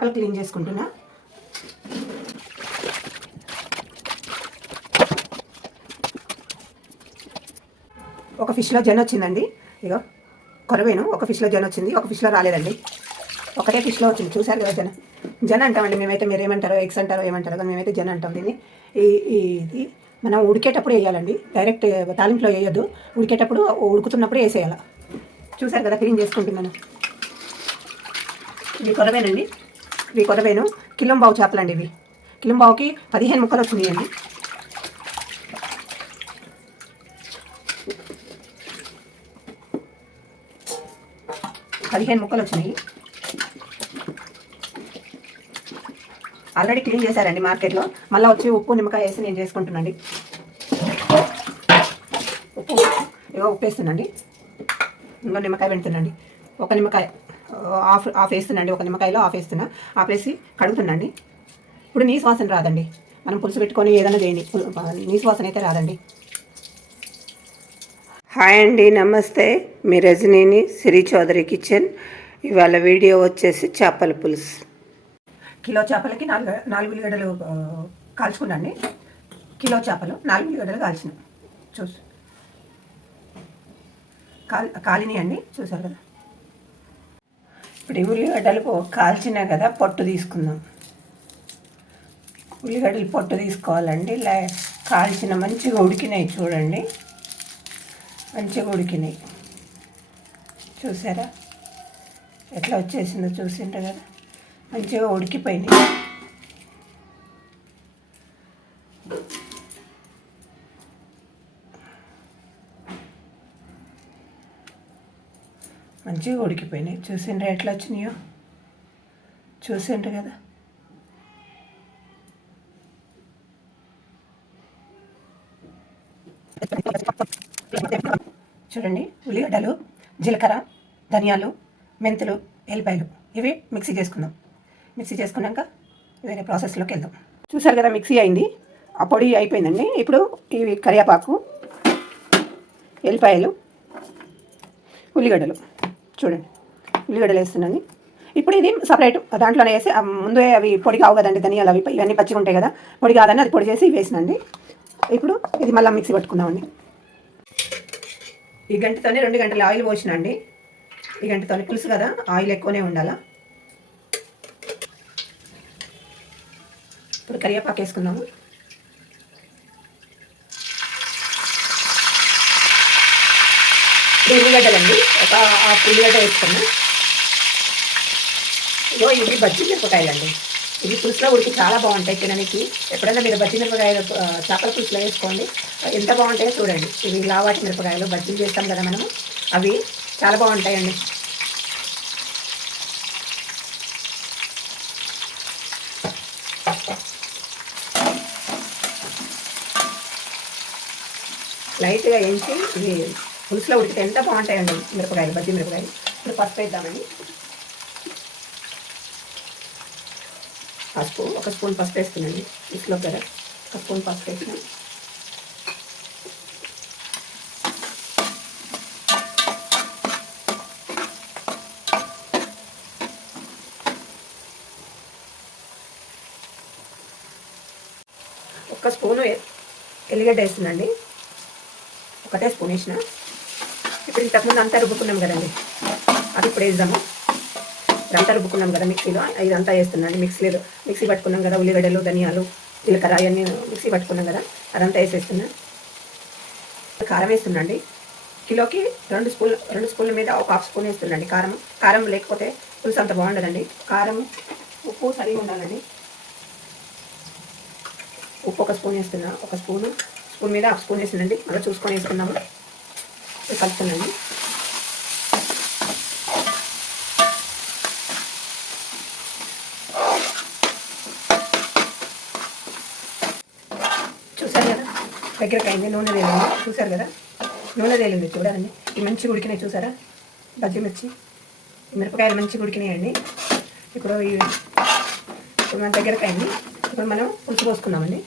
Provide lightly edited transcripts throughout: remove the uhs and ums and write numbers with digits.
చేపలు క్లీన్ చేసుకుంటున్నా. ఒక ఫిష్లో జన వచ్చిందండి. ఇగో కొరవేను. ఒక ఫిష్లో జన వచ్చింది, ఒక ఫిష్లో రాలేదండి. ఒకటే ఫిష్లో వచ్చింది. చూసారు కదా జన అంటామండి మేమైతే. మీరు ఏమంటారో ఎగ్స్ అంటారో ఏమంటారో కానీ మేమైతే జన అంటాం దీన్ని. ఇది మనం ఉడికేటప్పుడు వేయాలండి, డైరెక్ట్ తాలింపులో వేయద్దు. ఉడికేటప్పుడు ఉడుకుతున్నప్పుడు వేసేయాలి. చూసారు కదా క్లీన్ చేసుకుంటున్నాను. ఇవి కొరవేనండి, ఇవి కొరవేను. కిలోంబావు చేపలండి ఇవి. కిలోంబావుకి 15 ముక్కలు వచ్చినాయండి. ముక్కలు వచ్చినాయి. ఆల్రెడీ క్లీన్ చేశారండి మార్కెట్లో. మళ్ళీ వచ్చి ఉప్పు నిమ్మకాయ వేసి నేను చేసుకుంటున్నాండి. ఉప్పు వేస్తుందండి, ఇంకో నిమ్మకాయ పెడుతుందండి. ఒక నిమ్మకాయ ఆఫ్ వేస్తుందండి, ఒక నిమ్మకాయలో ఆఫ్ వేస్తున్నా. ఆఫ్ వేసి కడుగుతుందండి. ఇప్పుడు నీసు వాసన రాదండి. మనం పులుసు పెట్టుకొని ఏదైనా చేయండి, నీసు వాసన అయితే రాదండి. హాయ్ అండి, నమస్తే. మీ రజనీని శ్రీ చౌదరి కిచెన్. ఇవాళ వీడియో వచ్చేసి చేపల పులుసు. కిలో చేపలకి 4 ఉల్లిగడ్డలు కాల్చుకున్నాండి. కిలో చేపలు 4 ఉల్లిగడ్డలు కాల్చిన. కాలినాయండి, చూసారు కదా. ఇప్పుడు ఉల్లిగడ్డలు కాల్చినా కదా, పొట్టు తీసుకుందాం. ఉల్లిగడ్డలు పొట్టు తీసుకోవాలండి. కాల్చిన మంచిగా ఉడికినాయి చూడండి, మంచిగా ఉడికినాయి. చూసారా ఎట్లా వచ్చేసిందో, చూసిండ్రు కదా, మంచిగా ఉడికిపోయినాయి. మంచిగా ఉడికిపోయినాయి. చూసిండ్రా ఎట్లా వచ్చినాయో, చూసిండ్రు కదా. చూడండి, ఉల్లిగడ్డలు, జీలకర్ర, ధనియాలు, మెంతులు, ఎల్లిపాయలు ఇవి మిక్సీ చేసుకుందాం. మిక్సీ చేసుకున్నాక వేరే ప్రాసెస్లోకి వెళ్దాం. చూసారు కదా, మిక్సీ అయింది, ఆ పొడి అయిపోయిందండి. ఇప్పుడు ఇవి కరివేపాకు, ఎల్లిపాయలు, ఉల్లిగడ్డలు. చూడండి, ఉల్లిగడ్డలు వేస్తున్నాను. ఇప్పుడు ఇది సపరేట్ దాంట్లోనే వేసి, ముందే అవి పొడి కావు కదండి, ధనియాలు అవి ఇవన్నీ పచ్చిగా ఉంటాయి కదా, పొడి కాదని అది పొడి చేసి వేసినండి. ఇప్పుడు ఇది మళ్ళీ మిక్సీ పట్టుకుందామండి. ఈ గంటతోనే 2 గంటలు ఆయిల్ పోసినండి. ఈ గంటతోనే పులుసు కదా, ఆయిల్ ఎక్కువనే ఉండాలా. ఇప్పుడు కరివేపాకు వేసుకుందాము. ఉల్లిగడ్డలండి, ఒక 1/2 ఉల్లిగడ్డ వేసుకున్నాం. ఇవి బజ్జీ మిరపకాయలండి. ఇవి పులుసులో ఉడికి చాలా బాగుంటాయి తినడానికి. ఎప్పుడైనా మీరు బజ్జీ మిరపకాయలు చేపల పులుసులో వేసుకోండి, ఎంత బాగుంటాయో చూడండి. ఇవి లావాటి మిరపకాయలు బజ్జీలు చేస్తాం కదా మనము, అవి చాలా బాగుంటాయండి. లైట్గా వేయించి ఇవి పులుసులో ఉడికితే ఎంత బాగుంటాయండి మిరపకాయలు, బజ్జీ మిరపకాయలు. ఇప్పుడు పసుపు వేద్దామండి. పసుపు, 1 స్పూన్ పసుపు వేస్తున్నాండి. పులుసులో కదా 1 స్పూన్ పసుపు వేసిన. ఒక స్పూను ఎల్లిగడ్డ వేస్తుందండి, ఒకటే స్పూన్ వేసిన. ఇప్పుడు ఇంతకుముందు అంతా రుబ్బుకున్నాం కదండి, అది ఇప్పుడు వేద్దాము. ఇదంతా రుబ్బుకున్నాం కదా మిక్సీలో, ఇదంతా వేస్తున్నాండి. మిక్సీ పట్టుకున్నాం కదా, ఉల్లిగడ్డలు, ధనియాలు, జీలకర్ర అవన్నీ మిక్సీ పట్టుకున్నాం కదా, అదంతా వేసేస్తున్నా. కారం వేస్తున్నాండి. కిలోకి 2 స్పూన్ల మీద 1/2 స్పూన్ వేస్తుందండి కారం. కారం లేకపోతే పులుసు అంత బాగుండదండి. కారం, ఉప్పు సరిగా ఉండాలండి. ఉప్పు 1 స్పూన్ వేస్తున్నా. స్పూన్ మీద 1/2 స్పూన్ వేసిందండి. అలా చూసుకొని వేసుకున్నాము. కలుపుతున్నాను. చూసారు కదా, దగ్గరకు అయింది. నూనె తేలింది, చూసారు కదా, నూనె తేలింది చూడండి. ఇవి మంచిగా ఉడికినాయి చూసారా, బజ్జీ మిర్చి మిరపకాయలు మంచిగా ఉడికినాయండి. ఇప్పుడు మన దగ్గరకు అయింది. ఇప్పుడు మనం పులుసు పోసుకుందామండి.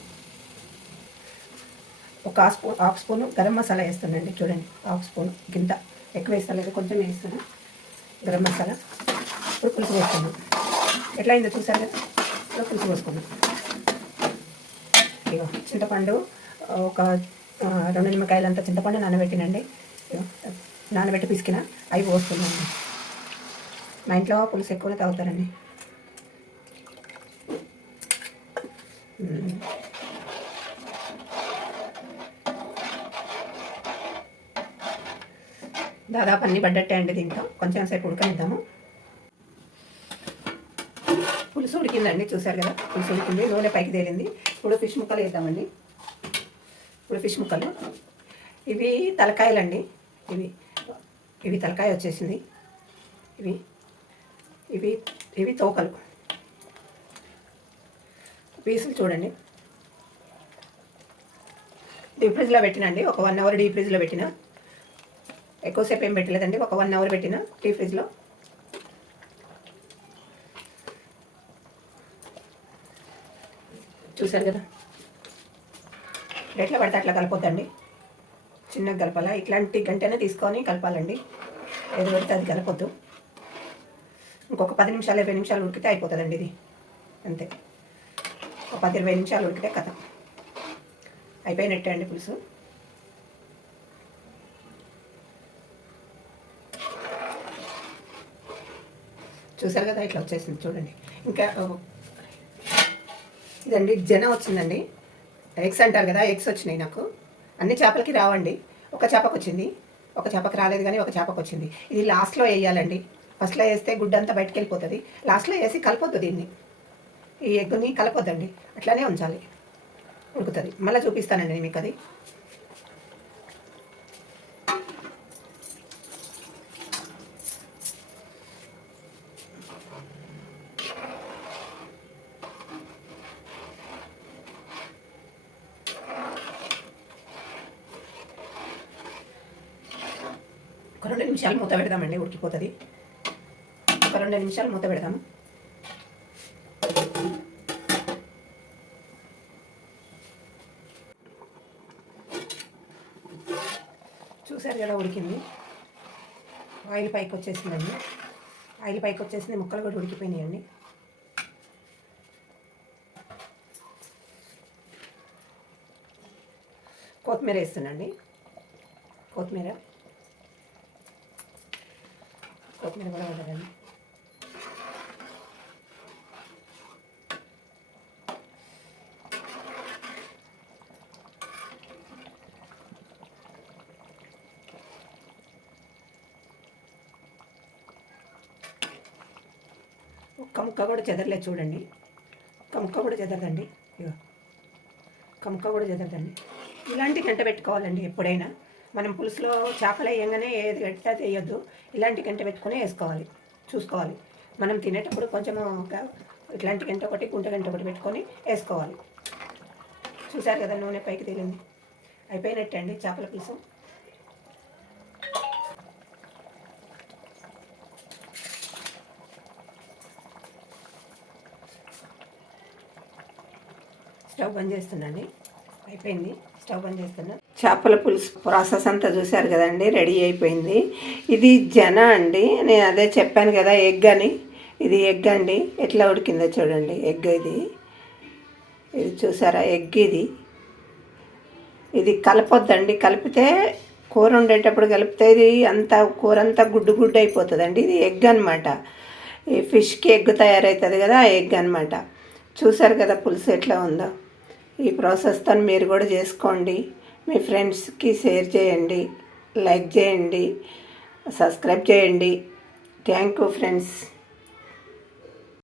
ఒక 1/2 స్పూను గరం మసాలా వేస్తానండి. చూడండి, 1/2 స్పూను, గింత ఎక్కువ వేస్తలేదు, కొంచెం వేస్తాను గరం మసాలా. ఇప్పుడు పులుసు వేస్తాను. ఎట్లా అయిందో చూసారు కదా. ఇలా పులుసు పోసుకుందాం. ఇగో చింతపండు ఒక 2 నిమ్మకాయలంతా చింతపండు నానబెట్టినండి. నానబెట్టి పిసికిన అవి పోస్తున్నాను. మా ఇంట్లో పులుసు ఎక్కువనే తాగుతారండి. దాదాపు అన్ని పడ్డట్టే అండి. దీంట్లో కొంచెం సేపు ఉడకనిద్దాము. పులుసు ఉడికిందండి, చూసారు కదా. పులుసు ఉడికింది, నూనె పైకి తేలింది. ఇప్పుడు ఫిష్ ముక్కలు వేద్దామండి. ఇప్పుడు ఫిష్ ముక్కలు ఇవి తలకాయలండి. ఇవి తలకాయ వచ్చేసింది. ఇవి ఇవి ఇవి తోకలు. పీసులు చూడండి. డీప్ ఫ్రిడ్జ్లో పెట్టినండి. ఒక 1 అవర్ డీప్ ఫ్రిడ్జ్లో పెట్టిన. ఎక్కువసేపు ఏం పెట్టలేదండి, ఒక 1 అవర్ పెట్టిన డీప్ ఫ్రిడ్జ్లో. చూసారు కదా. ఎట్లా పడితే అట్లా కలపొద్దండి, చిన్నగా కలపాలా. ఇట్లాంటి గంటనే తీసుకొని కలపాలండి, ఏది పడితే అది కలపొద్దు. ఇంకొక 10 నిమిషాలు 20 నిమిషాలు ఉడికితే అయిపోతుందండి ఇది. అంతే, ఒక 10-20 నిమిషాలు ఉడికితే కథ అయిపోయినట్టే అండి పులుసు. చూసారు కదా, ఇట్లా వచ్చేసింది చూడండి. ఇంకా ఇదండి జన వచ్చిందండి. ఎగ్స్ అంటారు కదా, ఎగ్స్ వచ్చినాయి నాకు. అన్ని చేపలకి రావండి, ఒక చేపకు వచ్చింది. ఒక చేపకి రాలేదు కానీ ఒక చేపకు వచ్చింది. ఇది లాస్ట్లో వేయాలండి. ఫస్ట్లో వేస్తే గుడ్డంతా బయటకు వెళ్ళిపోతుంది. లాస్ట్లో వేసి కలపొద్దు దీన్ని, ఈ ఎగ్గుని కలపొద్దండి, అట్లానే ఉంచాలి, ఉడుకుతుంది. మళ్ళీ చూపిస్తానండి మీకు అది. ఒక 2 నిమిషాలు మూత పెడదామండి, ఉడికిపోతుంది. ఒక 2 నిమిషాలు మూత పెడదాము. చూసారు కదా, ఉడికింది. ఆయిల్ పైకి వచ్చేసిందండి. ఆయిల్ పైకి వచ్చేసింది, ముక్కలు కూడా ఉడికిపోయినాయండి. కొత్తిమీర వేస్తున్నాండి. కొత్తిమీర కూడా పడదండి. ఒక్క ముక్క కూడా చెదరలేదు చూడండి. ఒక్క ముక్క కూడా చెదరదండి. ఇగో ఒక్క ముక్క కూడా చెదరదండి. ఇలాంటి గంట పెట్టుకోవాలండి ఎప్పుడైనా. మనం పులుసులో చేపలు వేయంగానే ఏది గంట వేయొద్దు, ఇలాంటి గంట పెట్టుకుని వేసుకోవాలి. చూసుకోవాలి, మనం తినేటప్పుడు కొంచెం ఇట్లాంటి గంట ఒకటి, గుంట గంట ఒకటి పెట్టుకొని వేసుకోవాలి. చూసారు కదా, నూనె పైకి తేలింది. అయిపోయినట్టే అండి చేపల పులుసు. స్టవ్ బంద్ చేస్తున్నాండి. అయిపోయింది, స్టవ్ బంద్ చేస్తున్నా. చేపల పులుసు ప్రాసెస్ అంతా చూశారు కదండి, రెడీ అయిపోయింది. ఇది జన అండి, నేను అదే చెప్పాను కదా ఎగ్ అని. ఇది ఎగ్ అండి, ఎట్లా ఉడికిందో చూడండి. ఎగ్ ఇది చూసారా, ఎగ్ ఇది కలపొద్దండి. కలిపితే కూర వండేటప్పుడు కలిపితే ఇది అంతా కూర అంతా గుడ్డు గుడ్డు అయిపోతుందండి. ఇది ఎగ్ అనమాట. ఈ ఫిష్కి ఎగ్ తయారవుతుంది కదా, ఆ ఎగ్ అనమాట. చూసారు కదా పులుసు ఎట్లా ఉందో. ఈ ప్రాసెస్తో మీరు కూడా చేసుకోండి. మీ ఫ్రెండ్స్కి షేర్ చేయండి, లైక్ చేయండి, సబ్స్క్రైబ్ చేయండి. Thank you friends.